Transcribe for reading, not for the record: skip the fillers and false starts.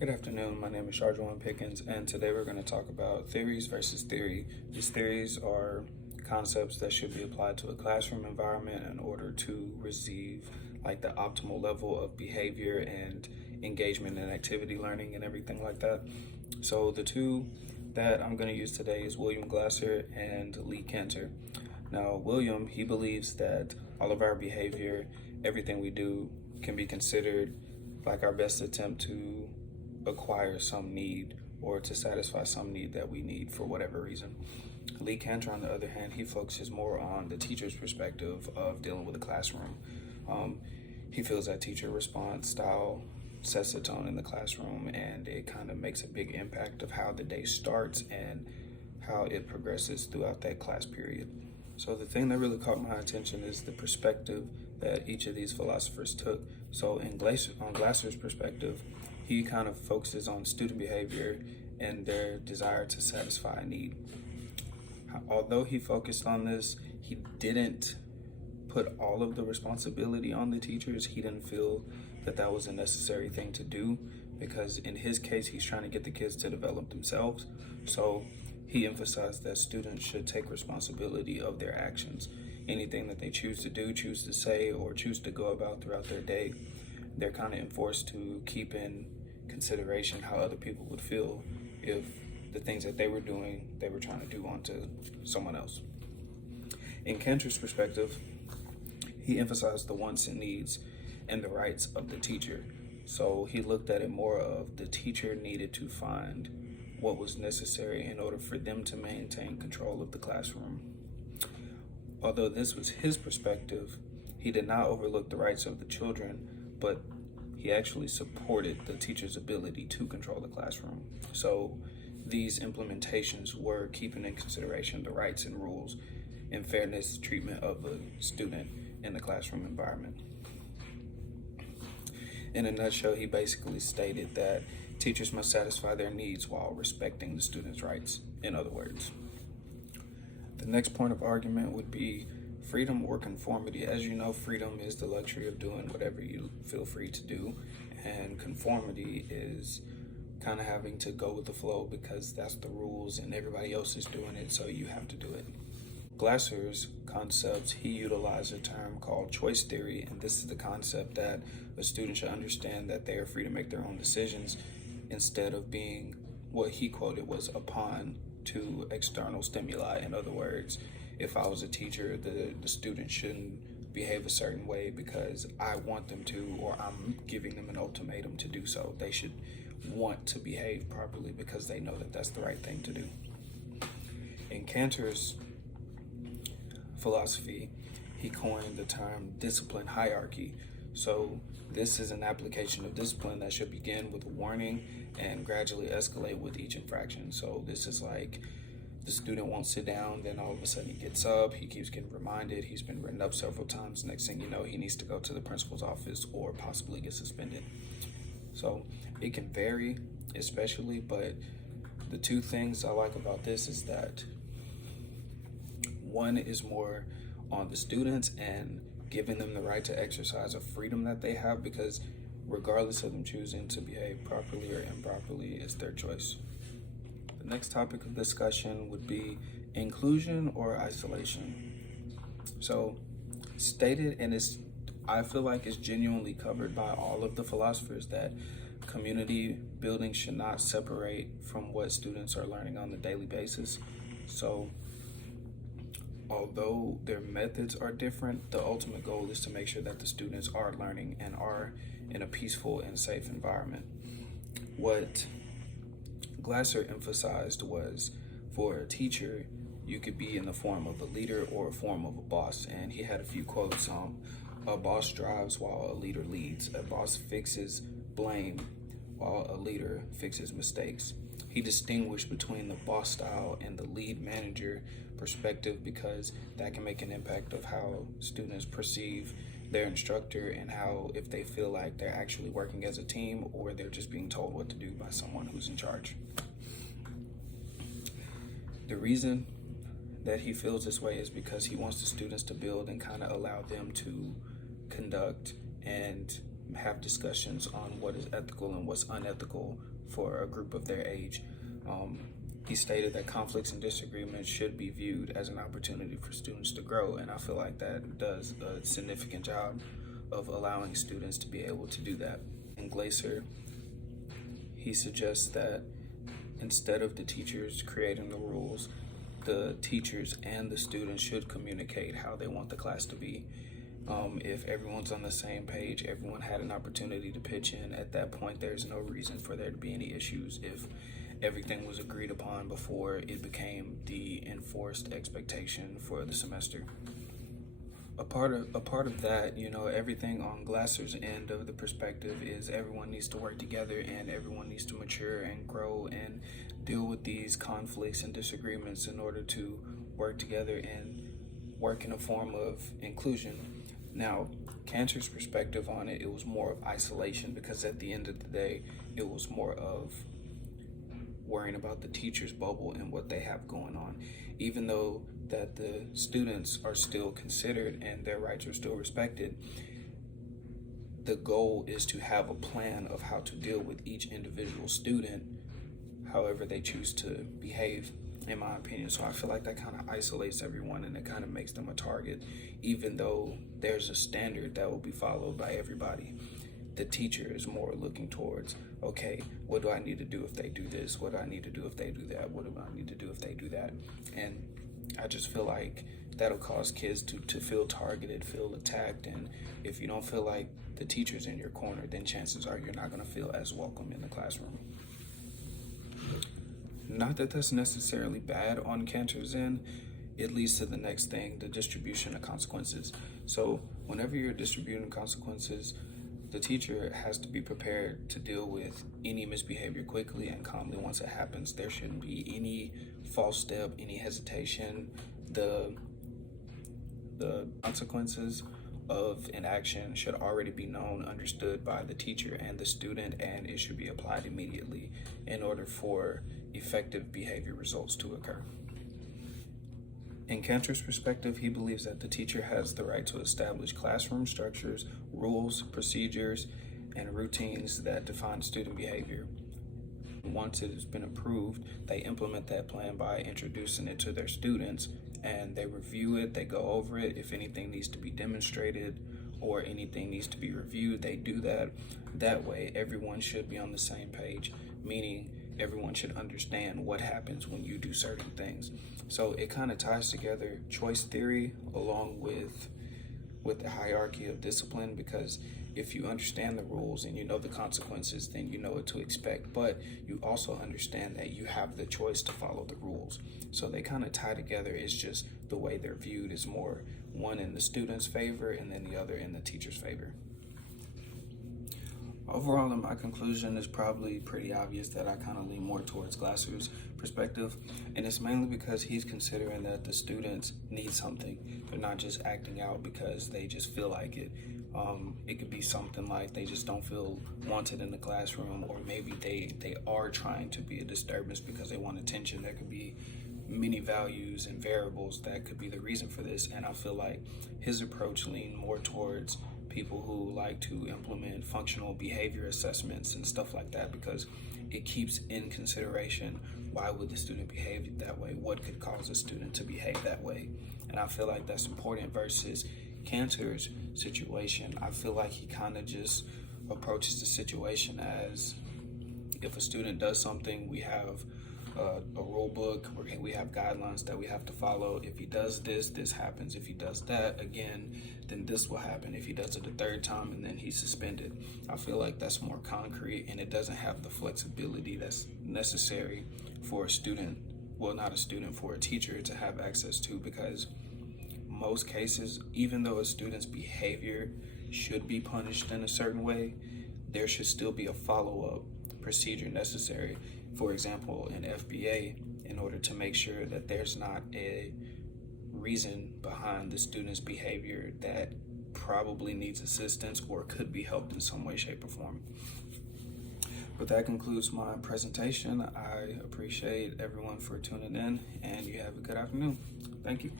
Good afternoon. My name is Charjyan Pickens, and today we're going to talk about theories versus theory. These theories are concepts that should be applied to a classroom environment in order to receive like the optimal level of behavior and engagement and activity learning and everything like that. So the two that I'm going to use today is William Glasser and Lee Cantor. Now, William, he believes that all of our behavior, everything we do, can be considered like our best attempt to acquire some need or to satisfy some need that we need for whatever reason. Lee Cantor, on the other hand, he focuses more on the teacher's perspective of dealing with the classroom. He feels that teacher response style sets the tone in the classroom, and it kind of makes a big impact of how the day starts and how it progresses throughout that class period. So the thing that really caught my attention is the perspective that each of these philosophers took. So on Glasser's perspective, he kind of focuses on student behavior and their desire to satisfy a need. Although he focused on this, he didn't put all of the responsibility on the teachers. He didn't feel that that was a necessary thing to do because in his case, he's trying to get the kids to develop themselves. So he emphasized that students should take responsibility of their actions. Anything that they choose to do, choose to say, or choose to go about throughout their day, they're kind of enforced to keep in consideration how other people would feel if the things that they were doing, they were trying to do onto someone else. In Cantor's perspective, he emphasized the wants and needs and the rights of the teacher. So he looked at it more of the teacher needed to find what was necessary in order for them to maintain control of the classroom. Although this was his perspective, he did not overlook the rights of the children, but he actually supported the teacher's ability to control the classroom. So these implementations were keeping in consideration the rights and rules and fairness treatment of a student in the classroom environment. In a nutshell, he basically stated that teachers must satisfy their needs while respecting the students' rights, in other words. The next point of argument would be freedom or conformity. As you know, freedom is the luxury of doing whatever you feel free to do, and conformity is kind of having to go with the flow because that's the rules and everybody else is doing it, so you have to do it. Glasser's concepts, he utilized a term called choice theory, and this is the concept that a student should understand that they are free to make their own decisions instead of being what he quoted was a pawn to external stimuli. In other words, if I was a teacher, the student shouldn't behave a certain way because I want them to, or I'm giving them an ultimatum to do so. They should want to behave properly because they know that that's the right thing to do. In Cantor's philosophy, he coined the term discipline hierarchy. So this is an application of discipline that should begin with a warning and gradually escalate with each infraction. So this is like the student won't sit down, then all of a sudden he gets up, he keeps getting reminded, he's been written up several times. Next thing you know, he needs to go to the principal's office or possibly get suspended. So it can vary, especially, but the two things I like about this is that one is more on the students and giving them the right to exercise a freedom that they have, because regardless of them choosing to behave properly or improperly, it's their choice. The next topic of discussion would be inclusion or isolation. So stated, and I feel like it's genuinely covered by all of the philosophers, that community building should not separate from what students are learning on a daily basis. So although their methods are different, the ultimate goal is to make sure that the students are learning and are in a peaceful and safe environment. What Glasser emphasized was, for a teacher, you could be in the form of a leader or a form of a boss. And he had a few quotes on a boss drives while a leader leads. A boss fixes blame while a leader fixes mistakes. He distinguished between the boss style and the lead manager perspective because that can make an impact of how students perceive their instructor and how, if they feel like they're actually working as a team or they're just being told what to do by someone who's in charge. The reason that he feels this way is because he wants the students to build and kind of allow them to conduct and have discussions on what is ethical and what's unethical for a group of their age. He stated that conflicts and disagreements should be viewed as an opportunity for students to grow, and I feel like that does a significant job of allowing students to be able to do that. In Glaser, he suggests that instead of the teachers creating the rules, the teachers and the students should communicate how they want the class to be. If everyone's on the same page, everyone had an opportunity to pitch in, at that point there's no reason for there to be any issues. If everything was agreed upon before it became the enforced expectation for the semester. A part of that, everything on Glaser's end of the perspective is everyone needs to work together and everyone needs to mature and grow and deal with these conflicts and disagreements in order to work together and work in a form of inclusion. Now, Cantor's perspective on it was more of isolation, because at the end of the day, it was more of worrying about the teacher's bubble and what they have going on. Even though that the students are still considered and their rights are still respected, the goal is to have a plan of how to deal with each individual student however they choose to behave, in my opinion. So I feel like that kind of isolates everyone and it kind of makes them a target, even though there's a standard that will be followed by everybody. The teacher is more looking towards, okay, what do I need to do if they do this? What do I need to do if they do that? What do I need to do if they do that? And I just feel like that'll cause kids to feel targeted, feel attacked. And if you don't feel like the teacher's in your corner, then chances are you're not going to feel as welcome in the classroom. Not that that's necessarily bad on Cantor's end. It leads to the next thing, the distribution of consequences. So whenever you're distributing consequences, the teacher has to be prepared to deal with any misbehavior quickly and calmly once it happens. There shouldn't be any false step, any hesitation. The consequences of an action should already be known, understood by the teacher and the student, and it should be applied immediately in order for effective behavior results to occur. In Cantor's perspective, he believes that the teacher has the right to establish classroom structures, rules, procedures, and routines that define student behavior. Once it has been approved, they implement that plan by introducing it to their students, and they review it, they go over it. If anything needs to be demonstrated or anything needs to be reviewed, they do that. That way, everyone should be on the same page, meaning everyone should understand what happens when you do certain things. So it kind of ties together choice theory along with the hierarchy of discipline, because if you understand the rules and you know the consequences, then you know what to expect, but you also understand that you have the choice to follow the rules. So they kind of tie together. It's just the way they're viewed is more one in the student's favor and then the other in the teacher's favor. Overall, in my conclusion, it's probably pretty obvious that I kind of lean more towards Glaser's perspective, and it's mainly because he's considering that the students need something. They're not just acting out because they just feel like it. It could be something like they just don't feel wanted in the classroom, or maybe they are trying to be a disturbance because they want attention. There could be many values and variables that could be the reason for this, and I feel like his approach leaned more towards people who like to implement functional behavior assessments and stuff like that, because it keeps in consideration why would the student behave that way, what could cause a student to behave that way. And I feel like that's important versus Cantor's situation. I feel like he kind of just approaches the situation as if a student does something, we have a rule book where we have guidelines that we have to follow. If he does this, this happens. If he does that again, then this will happen. If he does it a third time, and then he's suspended. I feel like that's more concrete, and it doesn't have the flexibility that's necessary for a student, well, not a student, for a teacher to have access to, because most cases, even though a student's behavior should be punished in a certain way, there should still be a follow-up procedure necessary. For example, in FBA, in order to make sure that there's not a reason behind the student's behavior that probably needs assistance or could be helped in some way, shape, or form. But that concludes my presentation. I appreciate everyone for tuning in, and you have a good afternoon. Thank you.